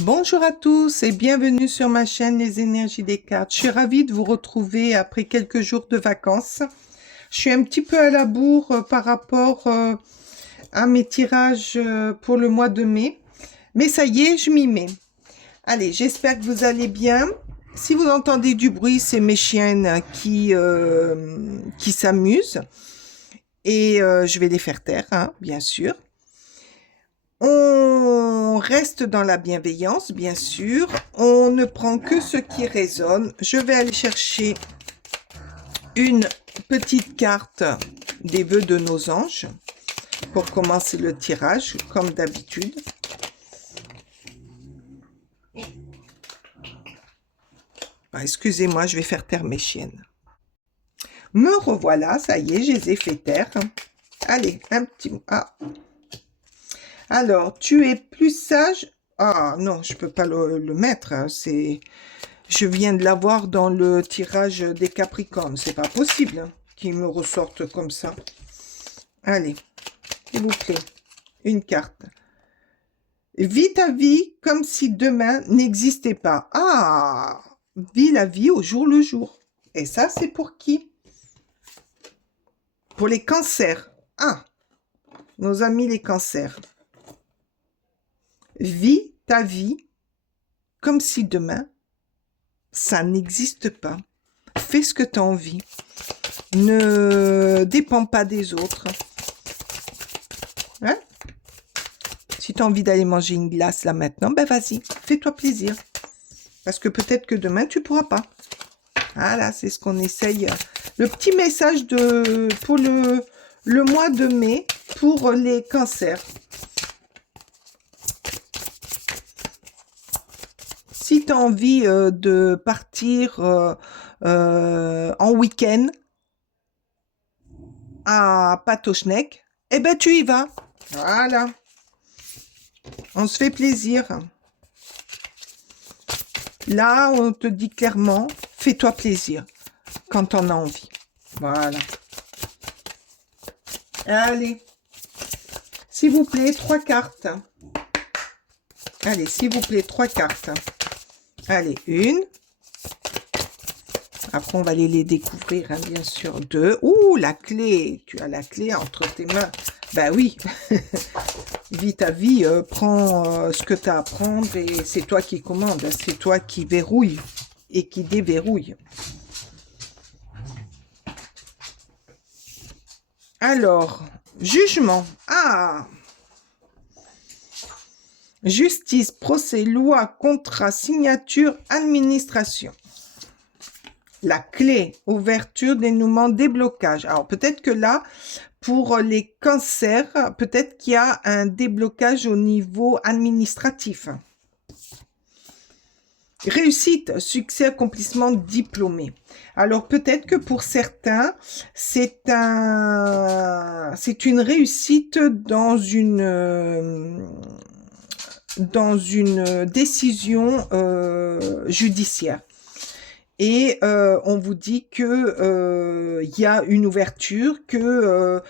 Bonjour à tous et bienvenue sur ma chaîne Les Énergies des Cartes. Je suis ravie de vous retrouver après quelques jours de vacances. Je suis un petit peu à la bourre par rapport à mes tirages pour le mois de mai. Mais ça y est, je m'y mets. Allez, j'espère que vous allez bien. Si vous entendez du bruit, c'est mes chiennes qui s'amusent. Et je vais les faire taire, hein, bien sûr. On reste dans la bienveillance, bien sûr. On ne prend que ce qui résonne. Je vais aller chercher une petite carte des vœux de nos anges pour commencer le tirage, comme d'habitude. Excusez-moi, je vais faire taire mes chiennes. Me revoilà, ça y est, je les ai fait taire. Allez, un petit... Ah. Alors, tu es plus sage. Ah non, je ne peux pas le mettre. Hein, je viens de l'avoir dans le tirage des Capricornes. C'est pas possible hein, qu'il me ressorte comme ça. Allez, s'il vous plaît, une carte. Vis ta vie comme si demain n'existait pas. Ah, vis la vie au jour le jour. Et ça, c'est pour qui? Pour les cancers. Ah, nos amis les cancers. Vis ta vie comme si demain, ça n'existe pas. Fais ce que tu as envie. Ne dépends pas des autres. Hein? Si tu as envie d'aller manger une glace là maintenant, ben vas-y, fais-toi plaisir. Parce que peut-être que demain, tu ne pourras pas. Voilà, c'est ce qu'on essaye. Le petit message pour le mois de mai pour les cancers. Si tu as envie de partir en week-end à Patochnek, eh ben tu y vas. Voilà. On se fait plaisir. Là, on te dit clairement, fais-toi plaisir quand on a envie. Voilà. Allez. S'il vous plaît, 3 cartes. Allez, s'il vous plaît, 3 cartes. Allez, une. Après, on va aller les découvrir, hein, bien sûr. 2. Ouh, la clé. Tu as la clé entre tes mains. Ben oui. Vis ta vie, prends ce que tu as à prendre et c'est toi qui commandes. C'est toi qui verrouille et qui déverrouille. Alors, jugement. Ah! Justice, procès, loi, contrat, signature, administration. La clé, ouverture, dénouement, déblocage. Alors, peut-être que là, pour les cancers, peut-être qu'il y a un déblocage au niveau administratif. Réussite, succès, accomplissement, diplômé. Alors, peut-être que pour certains, c'est une réussite dans une décision judiciaire. Et on vous dit que y a une ouverture, que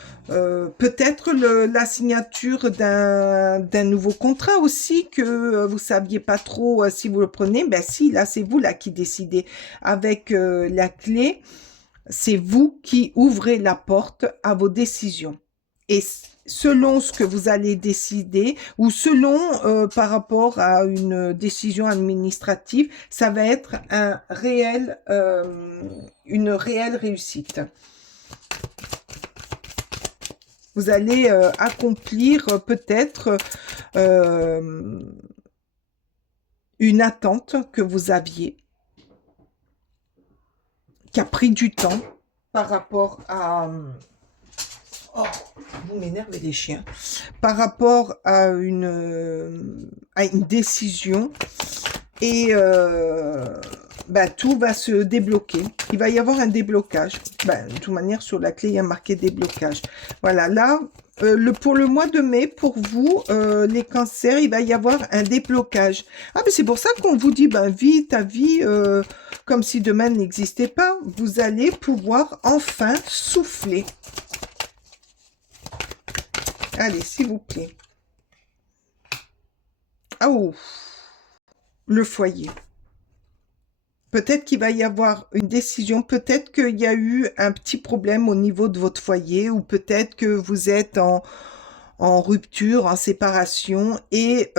peut-être la signature d'un nouveau contrat aussi, que vous saviez pas trop si vous le prenez. Ben si, là c'est vous là qui décidez. Avec la clé, c'est vous qui ouvrez la porte à vos décisions. Et selon ce que vous allez décider ou selon par rapport à une décision administrative, ça va être une réelle réussite. Vous allez accomplir peut-être une attente que vous aviez, qui a pris du temps par rapport à... Oh, vous m'énervez les chiens. Par rapport à une décision. Et tout va se débloquer. Il va y avoir un déblocage. De toute manière, sur la clé, il y a marqué déblocage. Voilà, là, pour le mois de mai, pour vous, les cancers, il va y avoir un déblocage. Ah, mais c'est pour ça qu'on vous dit, vis ta vie comme si demain n'existait pas. Vous allez pouvoir enfin souffler. Allez, s'il vous plaît. Ah, oh. le foyer. Peut-être qu'il va y avoir une décision, peut-être qu'il y a eu un petit problème au niveau de votre foyer, ou peut-être que vous êtes en rupture, en séparation, et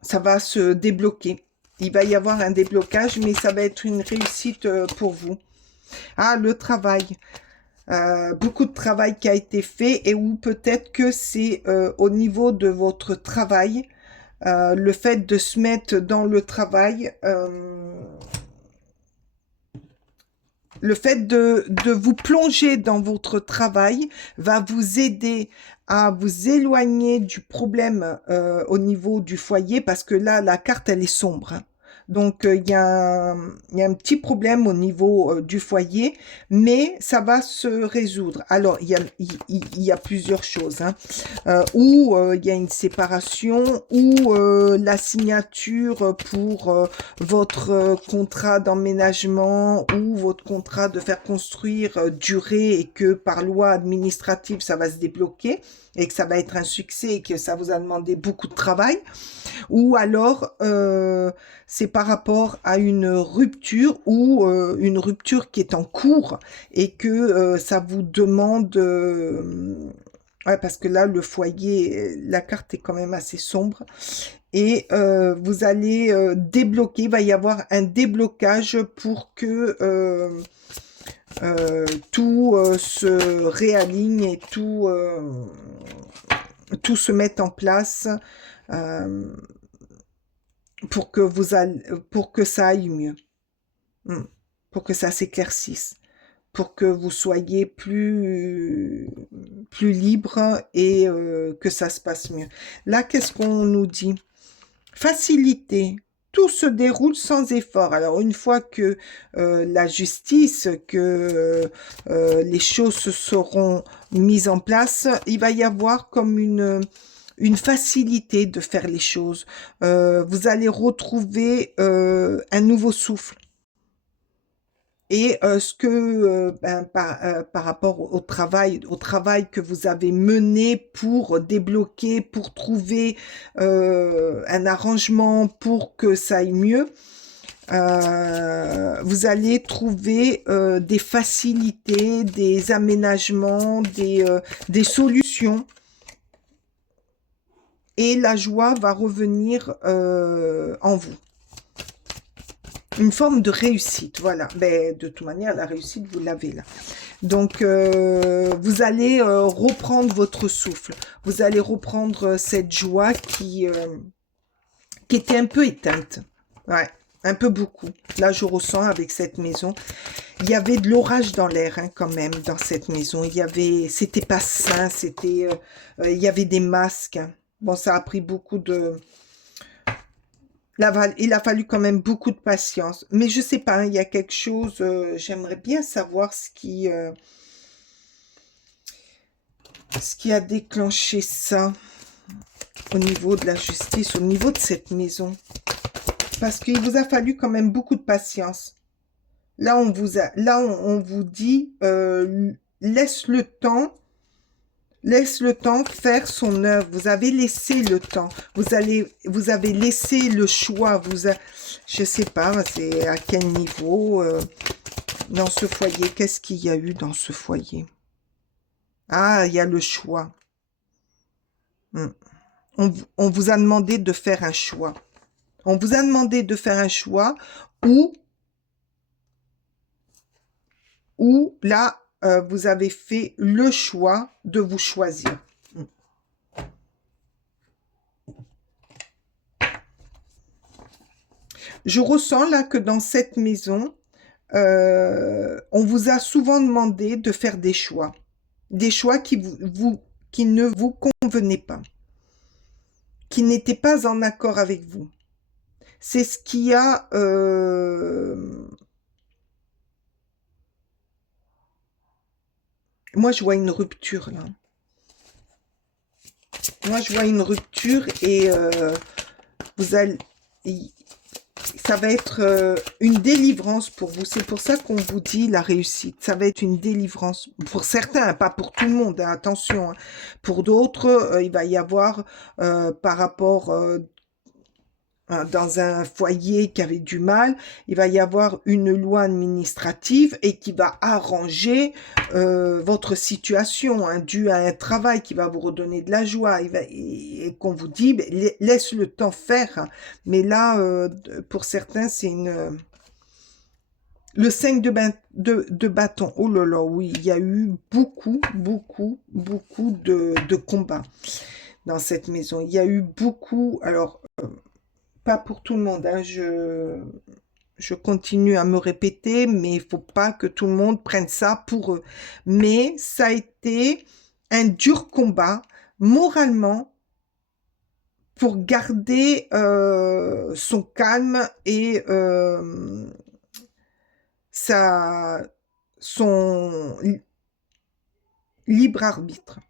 ça va se débloquer. Il va y avoir un déblocage, mais ça va être une réussite pour vous. Ah, le travail. Beaucoup de travail qui a été fait, et ou peut-être que c'est au niveau de votre travail, le fait de se mettre dans le travail, le fait de vous plonger dans votre travail va vous aider à vous éloigner du problème au niveau du foyer, parce que là, la carte, elle est sombre, hein. Donc, il y a un petit problème au niveau du foyer, mais ça va se résoudre. Alors, il y a plusieurs choses, hein. Ou il y a une séparation, ou la signature pour votre contrat d'emménagement, ou votre contrat de faire construire durer, et que par loi administrative, ça va se débloquer et que ça va être un succès et que ça vous a demandé beaucoup de travail. Ou alors, c'est par rapport à une rupture, ou une rupture qui est en cours, et que ça vous demande... ouais, parce que là, le foyer, la carte est quand même assez sombre. Et vous allez débloquer, il va y avoir un déblocage pour que tout se réaligne, et tout se mette en place pour que pour que ça aille mieux, pour que ça s'éclaircisse, pour que vous soyez plus libre, et que ça se passe mieux. Là, qu'est-ce qu'on nous dit? Facilité. Tout se déroule sans effort. Alors, une fois que la justice, que les choses se seront mises en place, il va y avoir comme une facilité de faire les choses. Vous allez retrouver un nouveau souffle. Et ce que par rapport au travail que vous avez mené pour débloquer, pour trouver un arrangement pour que ça aille mieux, vous allez trouver des facilités, des aménagements, des solutions, et la joie va revenir en vous. Une forme de réussite, voilà. Mais de toute manière, la réussite, vous l'avez là. Donc, vous allez reprendre votre souffle. Vous allez reprendre cette joie qui était un peu éteinte. Ouais, un peu beaucoup. Là, je ressens avec cette maison. Il y avait de l'orage dans l'air, hein, quand même, dans cette maison. C'était pas sain, il y avait des masques, hein. Bon, ça a pris beaucoup de... Il a fallu quand même beaucoup de patience. Mais je sais pas, hein, il y a quelque chose, j'aimerais bien savoir ce qui a déclenché ça au niveau de la justice, au niveau de cette maison. Parce qu'il vous a fallu quand même beaucoup de patience. Là, on vous dit, laisse le temps faire son œuvre. Vous avez laissé le temps. Vous avez laissé le choix. Je sais pas, c'est à quel niveau dans ce foyer. Qu'est-ce qu'il y a eu dans ce foyer? Ah, il y a le choix. On vous a demandé de faire un choix. On vous a demandé de faire un choix, ou là, vous avez fait le choix de vous choisir. Je ressens là que dans cette maison, on vous a souvent demandé de faire des choix qui ne vous convenaient pas, qui n'étaient pas en accord avec vous. C'est ce qui a... Moi, je vois une rupture, là. Moi, je vois une rupture, et vous allez... ça va être une délivrance pour vous. C'est pour ça qu'on vous dit la réussite. Ça va être une délivrance. Pour certains, pas pour tout le monde, hein, attention. Hein. Pour d'autres, il va y avoir par rapport dans un foyer qui avait du mal, il va y avoir une loi administrative et qui va arranger votre situation, hein, due à un travail qui va vous redonner de la joie et qu'on vous dit, laisse le temps faire. Mais là, pour certains, c'est une... Le 5 de bâton, oh là là, oui, il y a eu beaucoup, beaucoup, beaucoup de combats dans cette maison. Il y a eu beaucoup, alors... pas pour tout le monde, hein. Je continue à me répéter, mais il faut pas que tout le monde prenne ça pour eux. Mais ça a été un dur combat moralement pour garder son calme et son libre arbitre.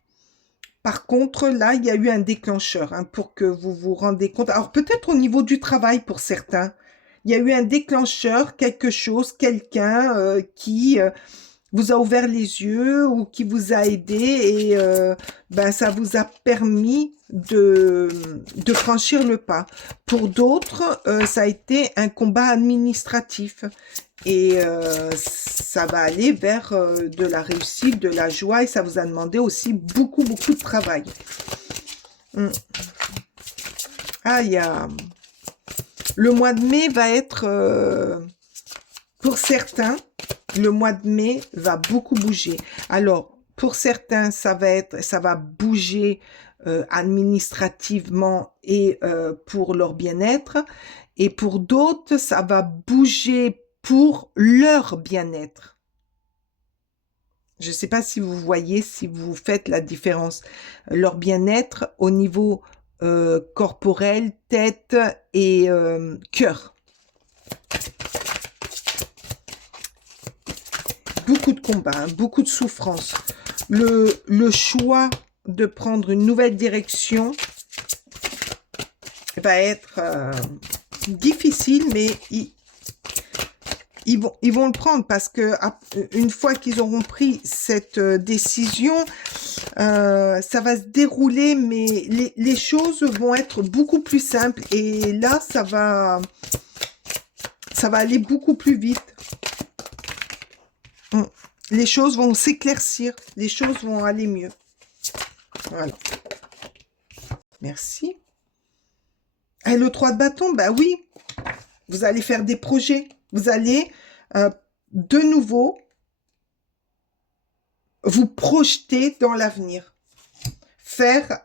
Par contre, là, il y a eu un déclencheur, hein, pour que vous vous rendez compte. Alors, peut-être au niveau du travail pour certains, il y a eu un déclencheur, quelque chose, quelqu'un qui vous a ouvert les yeux ou qui vous a aidé et ben, ça vous a permis de franchir le pas. Pour d'autres, ça a été un combat administratif et ça va aller vers de la réussite, de la joie et ça vous a demandé aussi beaucoup, beaucoup de travail. Ah, il y a... Le mois de mai va être, pour certains, le mois de mai va beaucoup bouger. Alors, pour certains, ça va bouger administrativement et pour leur bien-être. Et pour d'autres, ça va bouger pour leur bien-être. Je ne sais pas si vous voyez, si vous faites la différence. Leur bien-être au niveau corporel, tête et cœur. Beaucoup de combats, hein, beaucoup de souffrance. Le choix de prendre une nouvelle direction va être difficile, mais ils vont le prendre parce que une fois qu'ils auront pris cette décision, ça va se dérouler, mais les choses vont être beaucoup plus simples et là, ça va aller beaucoup plus vite. Les choses vont s'éclaircir, les choses vont aller mieux. Voilà. Merci. Et le 3 de bâton, bah oui, vous allez faire des projets. Vous allez de nouveau vous projeter dans l'avenir. Faire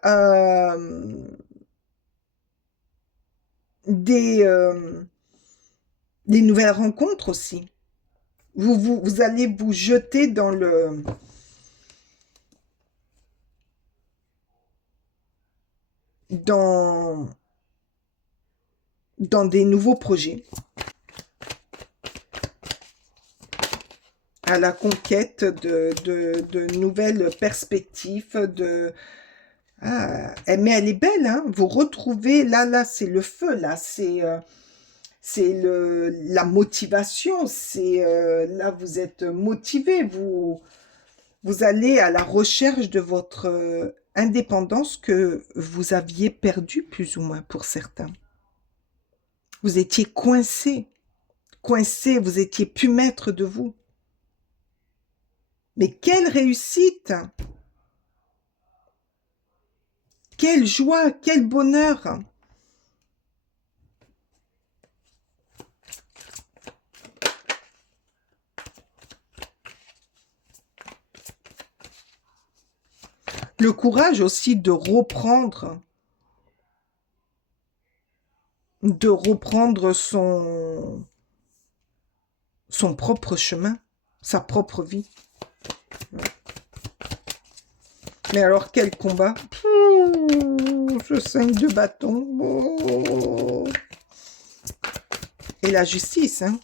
des nouvelles rencontres aussi. Vous allez vous jeter dans dans des nouveaux projets. À la conquête de nouvelles perspectives, mais elle est belle, hein. Vous retrouvez, là, c'est le feu, là, c'est la motivation, là, vous êtes motivé, vous allez à la recherche de votre indépendance que vous aviez perdue, plus ou moins, pour certains. Vous étiez coincé, vous étiez plus maître de vous. Mais quelle réussite! Quelle joie, quel bonheur! Le courage aussi de reprendre son propre chemin, sa propre vie. Mais alors, quel combat! Je saigne de bâton. Oh. Et la justice, hein.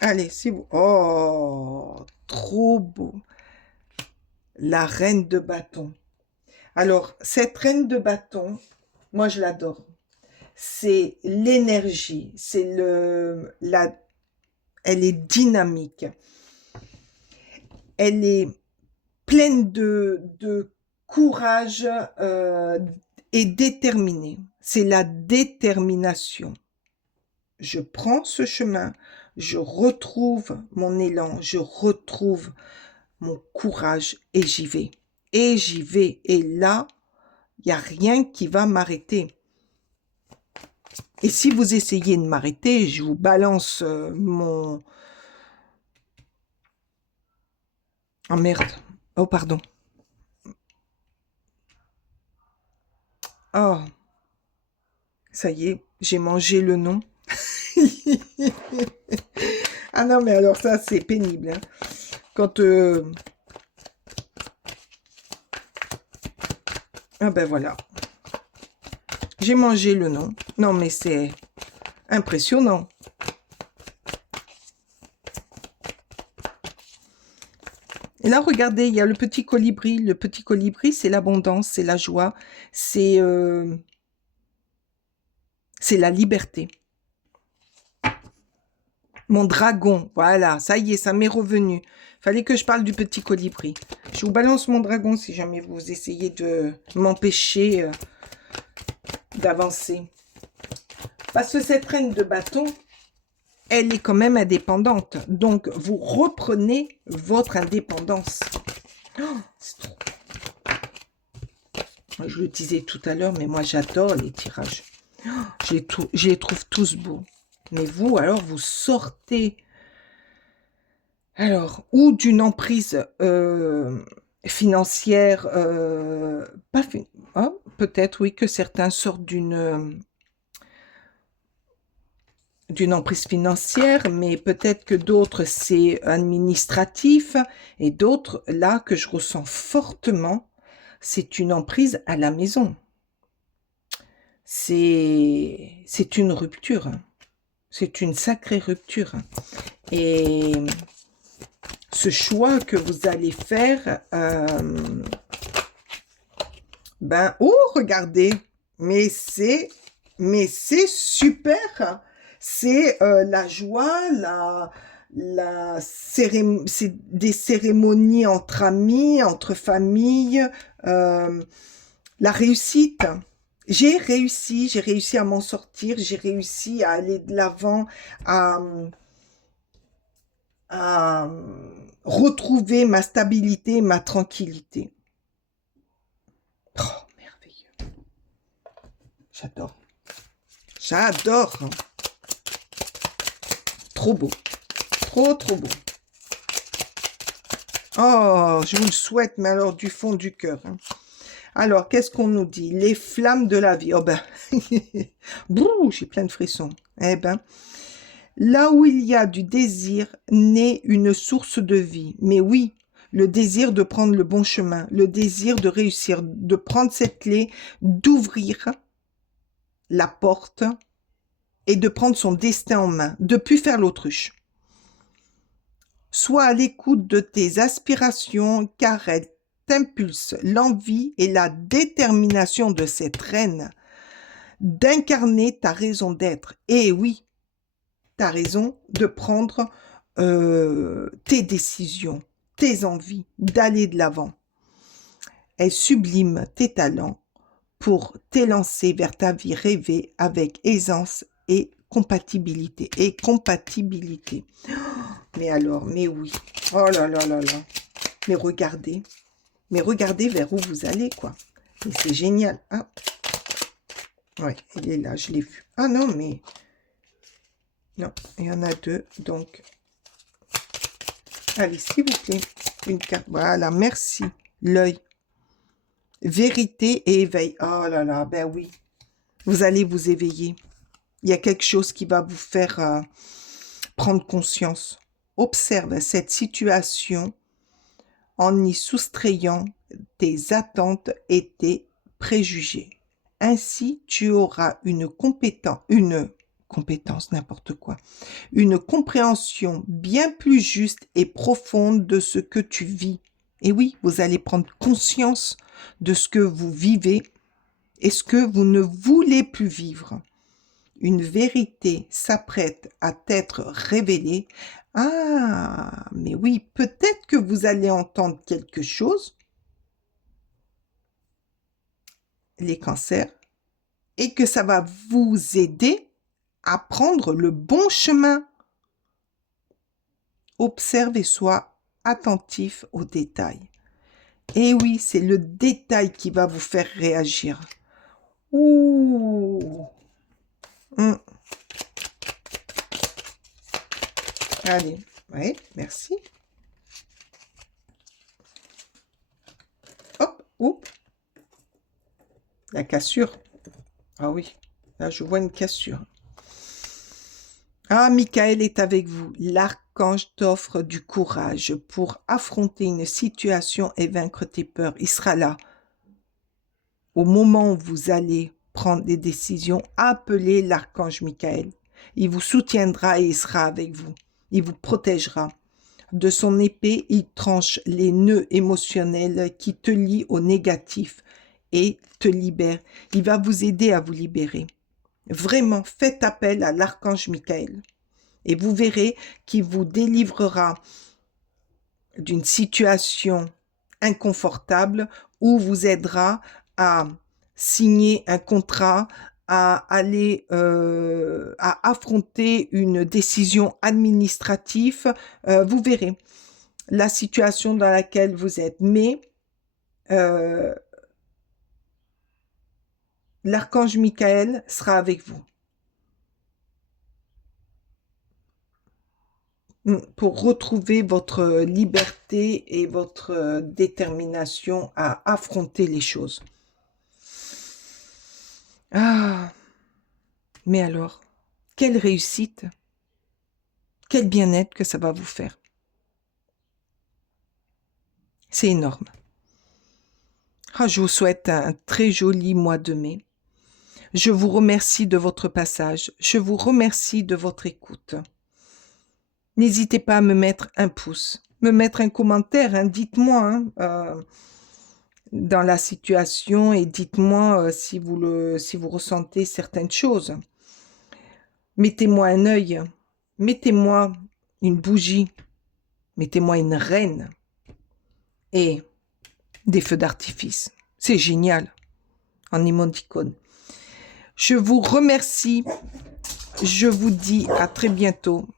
Allez, si vous... Oh, trop beau. La reine de bâton. Alors, cette reine de bâton, moi, je l'adore. c'est l'énergie, elle est dynamique, elle est pleine de courage et déterminée. C'est la détermination. Je prends ce chemin, je retrouve mon élan, je retrouve mon courage et j'y vais. Et j'y vais. Et là, il n'y a rien qui va m'arrêter. Et si vous essayez de m'arrêter, je vous balance mon... Oh merde. Oh pardon. Oh. Ça y est, j'ai mangé le nom. Ah non, mais alors ça, c'est pénible. Hein. Quand... Ah ben voilà. J'ai mangé le nom. Non, mais c'est impressionnant. Et là, regardez, il y a le petit colibri. Le petit colibri, c'est l'abondance, c'est la joie, c'est la liberté. Mon dragon, voilà, ça y est, ça m'est revenu. Fallait que je parle du petit colibri. Je vous balance mon dragon si jamais vous essayez de m'empêcher d'avancer. Parce que cette reine de bâton, elle est quand même indépendante. Donc, vous reprenez votre indépendance. Oh, c'est trop. Je le disais tout à l'heure, mais moi, j'adore les tirages. Oh, je les trouve tous beaux. Mais vous, alors, vous sortez... Alors, ou d'une emprise financière, pas oh, peut-être, oui, que certains sortent d'une emprise financière, mais peut-être que d'autres, c'est administratif, et d'autres, là, que je ressens fortement, c'est une emprise à la maison. C'est une rupture. C'est une sacrée rupture. Et ce choix que vous allez faire, ben, oh, regardez, mais c'est super. C'est la joie, c'est des cérémonies entre amis, entre familles, la réussite. J'ai réussi à m'en sortir, j'ai réussi à aller de l'avant, à retrouver ma stabilité, ma tranquillité. Oh, merveilleux. J'adore. J'adore. Trop beau. Trop, trop beau. Oh, je vous le souhaite, mais alors du fond du cœur. Hein. Alors, qu'est-ce qu'on nous dit? Les flammes de la vie. Oh ben, bouh, j'ai plein de frissons. Eh ben, là où il y a du désir, naît une source de vie. Mais oui, le désir de prendre le bon chemin, le désir de réussir, de prendre cette clé, d'ouvrir la porte et de prendre son destin en main, de ne plus faire l'autruche. Sois à l'écoute de tes aspirations, car elles t'impulsent l'envie et la détermination de cette reine d'incarner ta raison d'être. Et oui, ta raison de prendre tes décisions, tes envies, d'aller de l'avant. Elle sublime tes talents pour t'élancer vers ta vie rêvée avec aisance et compatibilité. Et compatibilité. Mais alors, mais oui. Oh là là là là. Mais regardez vers où vous allez, quoi. Et c'est génial. Ah. Ouais, il est là, je l'ai vu. Ah non, mais... Non, il y en a deux, donc... Allez, s'il vous plaît, une carte. Voilà, merci. L'œil. Vérité et éveil. Oh là là, ben oui. Vous allez vous éveiller. Il y a quelque chose qui va vous faire prendre conscience. Observe cette situation en y soustrayant tes attentes et tes préjugés. Ainsi, tu auras une compétence, n'importe quoi, une compréhension bien plus juste et profonde de ce que tu vis. Et oui, vous allez prendre conscience de ce que vous vivez et ce que vous ne voulez plus vivre. une vérité s'apprête à être révélée. Ah, mais oui, peut-être que vous allez entendre quelque chose, les cancers, et que ça va vous aider à prendre le bon chemin. Observe et sois attentif aux détails. Et oui, c'est le détail qui va vous faire réagir. Ouh. Allez, oui, merci. Hop, oup. La cassure. Ah oui, là je vois une cassure. Ah, Michael est avec vous. L'archange t'offre du courage pour affronter une situation et vaincre tes peurs. Il sera là. Au moment où vous allez prendre des décisions, appelez l'archange Michael. Il vous soutiendra et il sera avec vous. Il vous protégera. De son épée, il tranche les nœuds émotionnels qui te lient au négatif et te libère. Il va vous aider à vous libérer. Vraiment, faites appel à l'archange Michael et vous verrez qu'il vous délivrera d'une situation inconfortable ou vous aidera à signer un contrat, à aller à affronter une décision administrative. Vous verrez la situation dans laquelle vous êtes. Mais l'archange Michael sera avec vous pour retrouver votre liberté et votre détermination à affronter les choses. Ah, mais alors, quelle réussite, quel bien-être que ça va vous faire. C'est énorme. Ah, je vous souhaite un très joli mois de mai. Je vous remercie de votre passage. Je vous remercie de votre écoute. N'hésitez pas à me mettre un pouce, me mettre un commentaire. Hein, dites-moi dans la situation et dites-moi si vous ressentez certaines choses. Mettez-moi un œil, mettez-moi une bougie, mettez-moi une reine et des feux d'artifice. C'est génial en émoticône. Je vous remercie. Je vous dis à très bientôt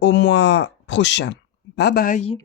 au mois prochain. Bye bye.